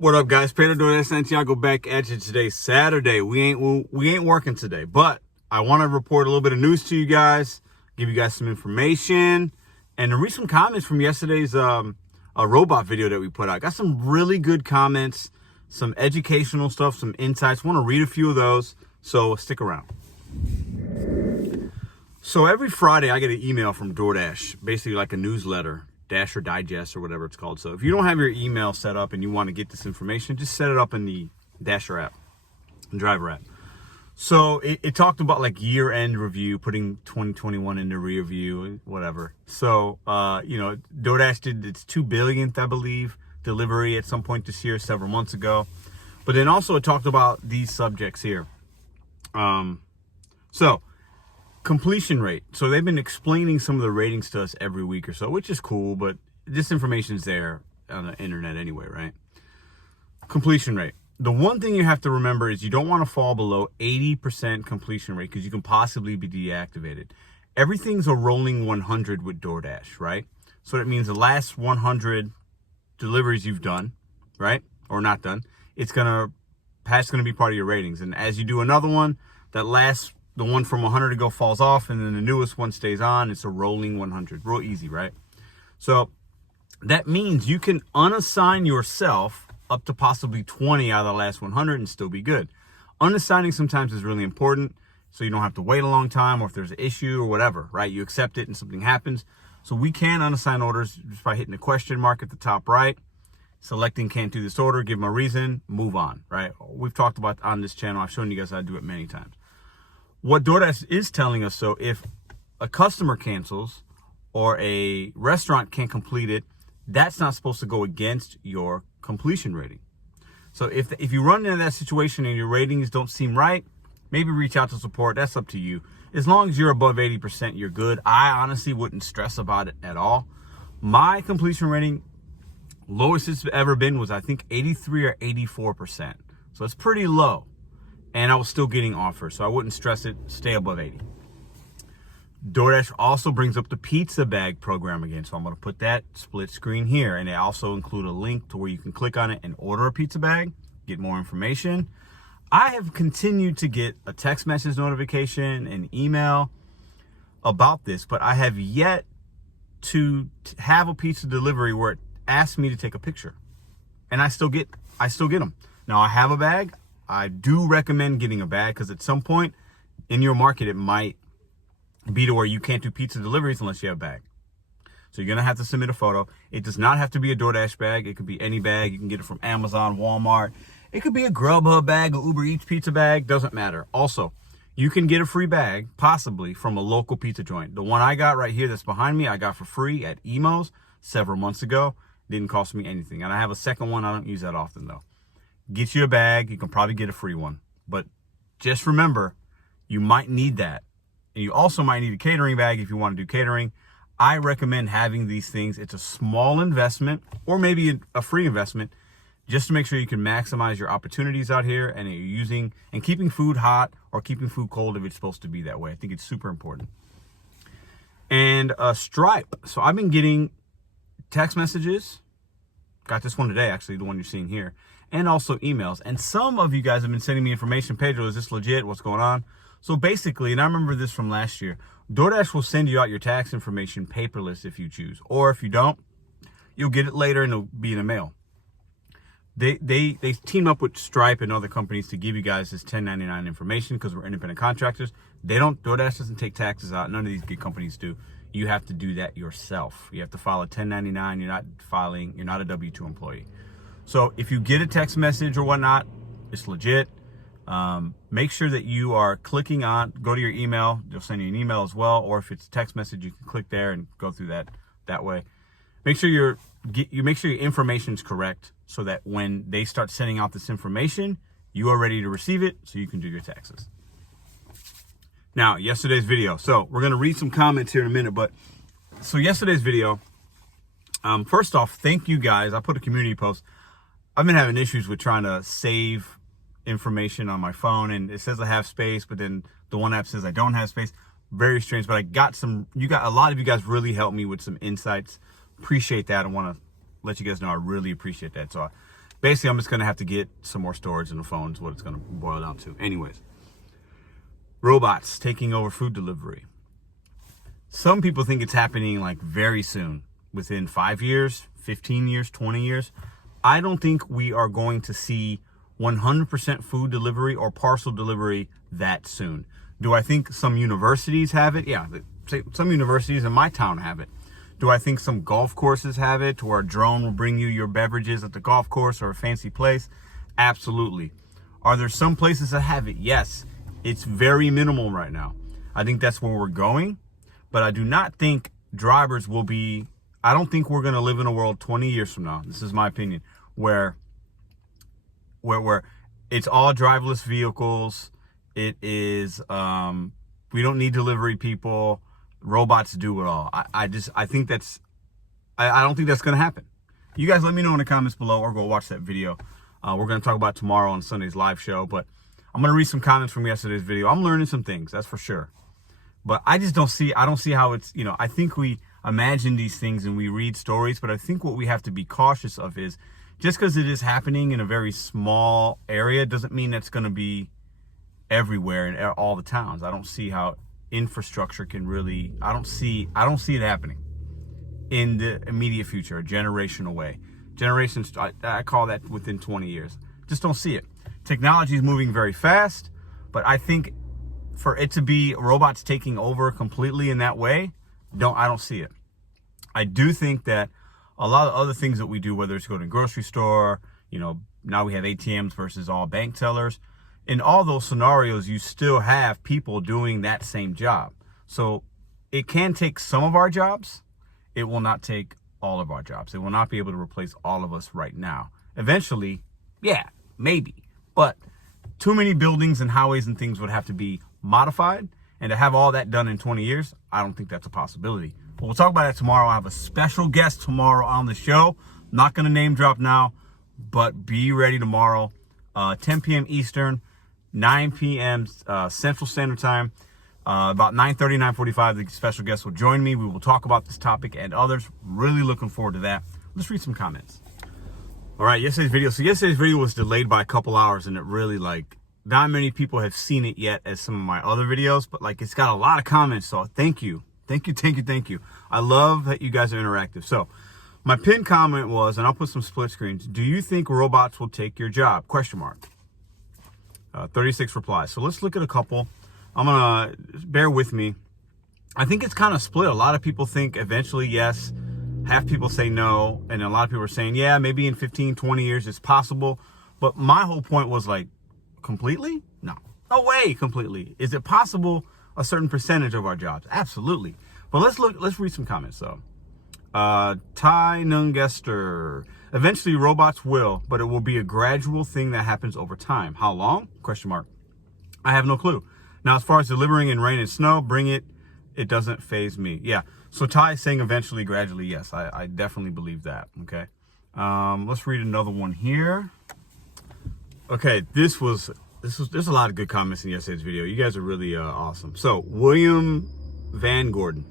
What up, guys? Doordash Newsletter back at you today, Saturday. We ain't working today, but I want to report a little bit of news to you guys, give you guys some information, and to read some comments from yesterday's a robot video that we put out. Got some really good comments, some educational stuff, some insights. Want to read a few of those, so stick around. So every Friday, I get an email from Doordash, basically like a newsletter. Dash or Digest or whatever it's called. So if you don't have your email set up and you want to get this information, just set it up in the Dasher app, Driver app. So it talked about like year-end review, putting 2021 into review, whatever. So, Doordash did its 2 billionth, I believe, delivery at some point this year, several months ago. But then also it talked about these subjects here. Completion rate. So they've been explaining some of the ratings to us every week or so, which is cool, but this information's there on the internet anyway, right? Completion rate. The one thing you have to remember is you don't want to fall below 80% completion rate because you can possibly be deactivated. Everything's a rolling 100 with Doordash, right? So that means the last 100 deliveries you've done, right? Or not done, that's going to be part of your ratings. And as you do another one, the one from 100 to go falls off, and then the newest one stays on. It's a rolling 100. Real easy, right? So that means you can unassign yourself up to possibly 20 out of the last 100 and still be good. Unassigning sometimes is really important, so you don't have to wait a long time, or if there's an issue or whatever, right? You accept it and something happens. So we can unassign orders just by hitting the question mark at the top right, selecting can't do this order, give them a reason, move on, right? We've talked about on this channel. I've shown you guys how to do it many times. What Doordash is telling us, so if a customer cancels or a restaurant can't complete it, that's not supposed to go against your completion rating. So if you run into that situation and your ratings don't seem right, maybe reach out to support. That's up to you. As long as you're above 80%, you're good. I honestly wouldn't stress about it at all. My completion rating, lowest it's ever been was I think 83 or 84%. So it's pretty low. And I was still getting offers, so I wouldn't stress it. Stay above 80. Doordash also brings up the pizza bag program again, so I'm going to put that split screen here, and they also include a link to where you can click on it and order a pizza bag, get more information. I have continued to get a text message notification and email about this, but I have yet to have a pizza delivery where it asks me to take a picture, and I still get them. Now I have a bag. I do recommend getting a bag because at some point in your market, it might be to where you can't do pizza deliveries unless you have a bag. So you're going to have to submit a photo. It does not have to be a Doordash bag. It could be any bag. You can get it from Amazon, Walmart. It could be a Grubhub bag, a Uber Eats pizza bag. Doesn't matter. Also, you can get a free bag, possibly, from a local pizza joint. The one I got right here that's behind me, I got for free at Emo's several months ago. Didn't cost me anything. And I have a second one. I don't use that often, though. Get you a bag. You can probably get a free one. But just remember, you might need that. And you also might need a catering bag if you want to do catering. I recommend having these things. It's a small investment, or maybe a free investment, just to make sure you can maximize your opportunities out here and you're using and keeping food hot or keeping food cold if it's supposed to be that way. I think it's super important. And Stripe. So I've been getting text messages. Got this one today, actually, the one you're seeing here. And also emails. And some of you guys have been sending me information. Pedro, is this legit? What's going on? So basically, and I remember this from last year, Doordash will send you out your tax information paperless if you choose. Or if you don't, you'll get it later and it'll be in the mail. They team up with Stripe and other companies to give you guys this 1099 information because we're independent contractors. Doordash doesn't take taxes out. None of these big companies do. You have to do that yourself. You have to file a 1099. You're not a W-2 employee. So if you get a text message or whatnot, it's legit. Make sure that you are clicking on, go to your email. They'll send you an email as well. Or if it's a text message, you can click there and go through that way. Make sure your information is correct so that when they start sending out this information, you are ready to receive it so you can do your taxes. Now, yesterday's video. So we're going to read some comments here in a minute, but so yesterday's video, first off, thank you guys. I put a community post. I've been having issues with trying to save information on my phone, and it says I have space, but then the one app says I don't have space. Very strange, but a lot of you guys really helped me with some insights. Appreciate that. I want to let you guys know I really appreciate that. So Basically, I'm just going to have to get some more storage in the phone is what it's going to boil down to. Anyways, robots taking over food delivery. Some people think it's happening like very soon, within 5 years, 15 years, 20 years. I don't think we are going to see 100% food delivery or parcel delivery that soon. Do I think some universities have it? Yeah, some universities in my town have it. Do I think some golf courses have it, to where a drone will bring you your beverages at the golf course or a fancy place? Absolutely. Are there some places that have it? Yes. It's very minimal right now. I think that's where we're going, but I do not think drivers will be, I don't think we're going to live in a world 20 years from now, this is my opinion, where it's all driverless vehicles. It is, we don't need delivery people. Robots do it all. I don't think that's going to happen. You guys let me know in the comments below, or go watch that video. We're going to talk about it tomorrow on Sunday's live show, but I'm going to read some comments from yesterday's video. I'm learning some things, that's for sure. But I don't see how it's, I think we imagine these things and we read stories, but I think what we have to be cautious of is, just because it is happening in a very small area doesn't mean that's going to be everywhere in all the towns. I don't see how infrastructure can really, I don't see it happening in the immediate future, a generation away. Generations, I call that within 20 years. Just don't see it. Technology is moving very fast, but I think for it to be robots taking over completely in that way, I don't see it. I do think that a lot of other things that we do, whether it's go to a grocery store, now we have ATMs versus all bank tellers. In all those scenarios, you still have people doing that same job. So it can take some of our jobs. It will not take all of our jobs. It will not be able to replace all of us right now. Eventually, yeah, maybe. But too many buildings and highways and things would have to be modified. And to have all that done in 20 years, I don't think that's a possibility. But we'll talk about that tomorrow. I have a special guest tomorrow on the show. I'm not going to name drop now, but be ready tomorrow, 10 p.m. Eastern, 9 p.m. Central Standard Time. About 9:30, 9:45, the special guest will join me. We will talk about this topic and others. Really looking forward to that. Let's read some comments. All right, yesterday's video. So yesterday's video was delayed by a couple hours, and it really, not many people have seen it yet as some of my other videos, but it's got a lot of comments. So thank you. Thank you. I love that you guys are interactive. So my pinned comment was, and I'll put some split screens, do you think robots will take your job? 36 replies. So let's look at a couple. I'm going to bear with me. I think it's kind of split. A lot of people think eventually yes. Half people say no. And a lot of people are saying, yeah, maybe in 15, 20 years it's possible. But my whole point was completely? No way completely. Is it possible a certain percentage of our jobs? Absolutely. But let's read some comments though. Ty Nungester. Eventually robots will, but it will be a gradual thing that happens over time. How long? ? I have no clue. Now, as far as delivering in rain and snow, bring it. It doesn't faze me. Yeah. So Ty is saying eventually, gradually. Yes, I definitely believe that. Okay. Let's read another one here. Okay. There's a lot of good comments in yesterday's video. You guys are really awesome. So William Van Gordon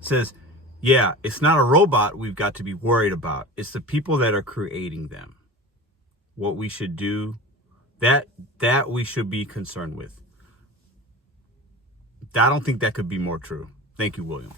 says, yeah, it's not a robot we've got to be worried about. It's the people that are creating them. What we should do, that we should be concerned with. I don't think that could be more true. Thank you, William.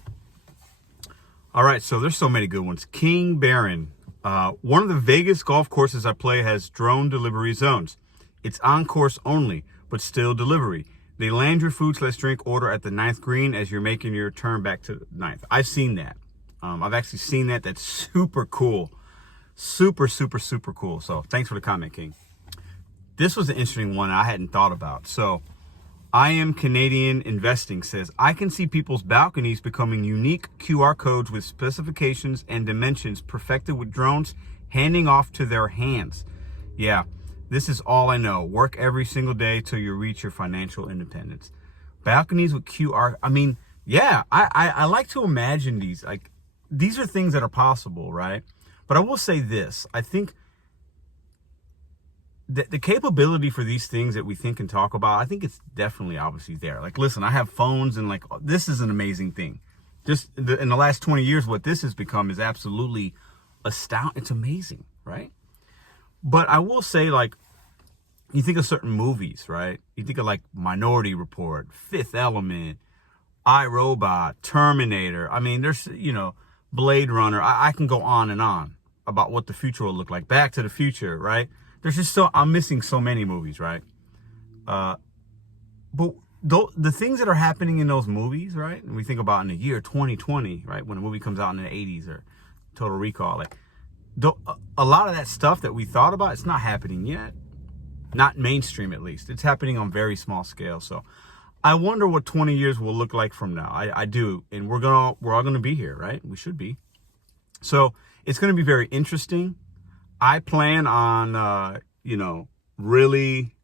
All right, so there's so many good ones. King Baron. One of the Vegas golf courses I play has drone delivery zones. It's on course only, but still delivery. They land your food/drink order at the 9th green as you're making your turn back to 9th. I've seen that. I've actually seen that. That's super cool. Super cool. So thanks for the comment, King. This was an interesting one I hadn't thought about. So I Am Canadian Investing says, I can see people's balconies becoming unique QR codes with specifications and dimensions perfected with drones handing off to their hands. Yeah, this is all I know. Work every single day till you reach your financial independence. Balconies with QR. I mean, yeah, I like to imagine these. These are things that are possible, right? But I will say this. I think the capability for these things that we think and talk about, I think it's definitely obviously there. Listen, I have phones and this is an amazing thing. Just in the last 20 years, what this has become is absolutely astounding. It's amazing, right? But I will say, like, you think of certain movies, right? You think of like Minority Report, Fifth Element, iRobot, Terminator. I mean, there's, Blade Runner. I can go on and on about what the future will look like. Back to the Future, right? There's just I'm missing so many movies, right? But the things that are happening in those movies, right? And we think about in the year 2020, right? When a movie comes out in the 80s or Total Recall, like a lot of that stuff that we thought about, it's not happening yet. Not mainstream, at least. It's happening on very small scale. So I wonder what 20 years will look like from now. I do. And we're all going to be here, right? We should be. So it's going to be very interesting. I plan on, really,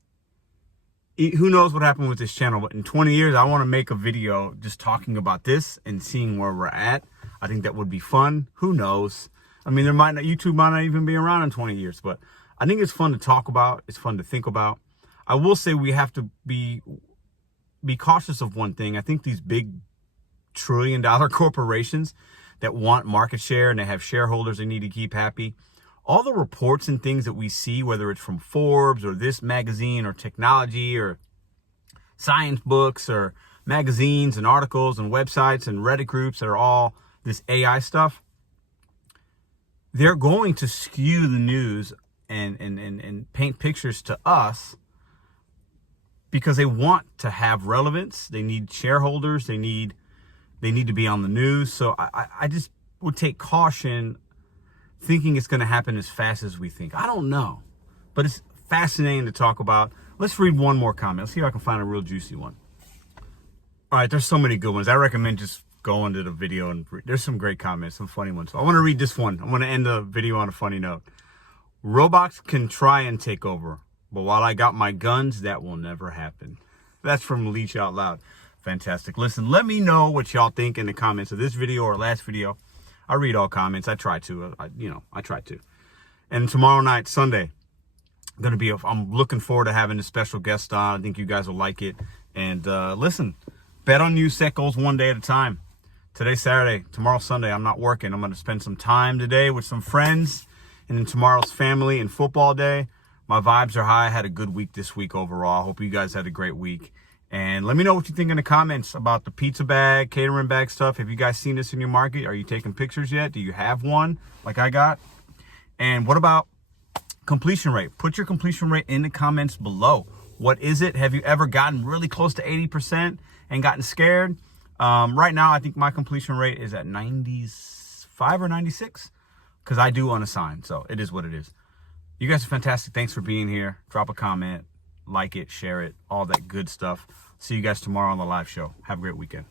who knows what happened with this channel, but in 20 years, I want to make a video just talking about this and seeing where we're at. I think that would be fun. Who knows? I mean, YouTube might not even be around in 20 years, but I think it's fun to talk about. It's fun to think about. I will say we have to be cautious of one thing. I think these big trillion-dollar corporations that want market share and they have shareholders they need to keep happy, all the reports and things that we see, whether it's from Forbes or this magazine or technology or science books or magazines and articles and websites and Reddit groups that are all this AI stuff, they're going to skew the news and paint pictures to us because they want to have relevance. They need shareholders. They need to be on the news. So I just would take caution thinking it's going to happen as fast as we think. I don't know, but it's fascinating to talk about. Let's read one more comment. Let's see if I can find a real juicy one. All right, there's so many good ones. I recommend just going to the video and there's some great comments, some funny ones. So I want to read this one. I want to end the video on a funny note. Robots can try and take over, but while I got my guns, that will never happen. That's from Leech Out Loud. Fantastic. Listen, let me know what y'all think in the comments of this video or last video. I read all comments. I try to. I try to. And tomorrow night, Sunday, I'm looking forward to having a special guest on. I think you guys will like it. And listen, bet on you, set goals one day at a time. Today's Saturday. Tomorrow, Sunday, I'm not working. I'm going to spend some time today with some friends. And then tomorrow's family and football day. My vibes are high. I had a good week this week overall. Hope you guys had a great week. And let me know what you think in the comments about the pizza bag, catering bag stuff. Have you guys seen this in your market? Are you taking pictures yet? Do you have one like I got? And what about completion rate? Put your completion rate in the comments below. What is it? Have you ever gotten really close to 80% and gotten scared? Right now, I think my completion rate is at 95 or 96 because I do unassign. So it is what it is. You guys are fantastic. Thanks for being here. Drop a comment, like it, share it, all that good stuff. See you guys tomorrow on the live show. Have a great weekend.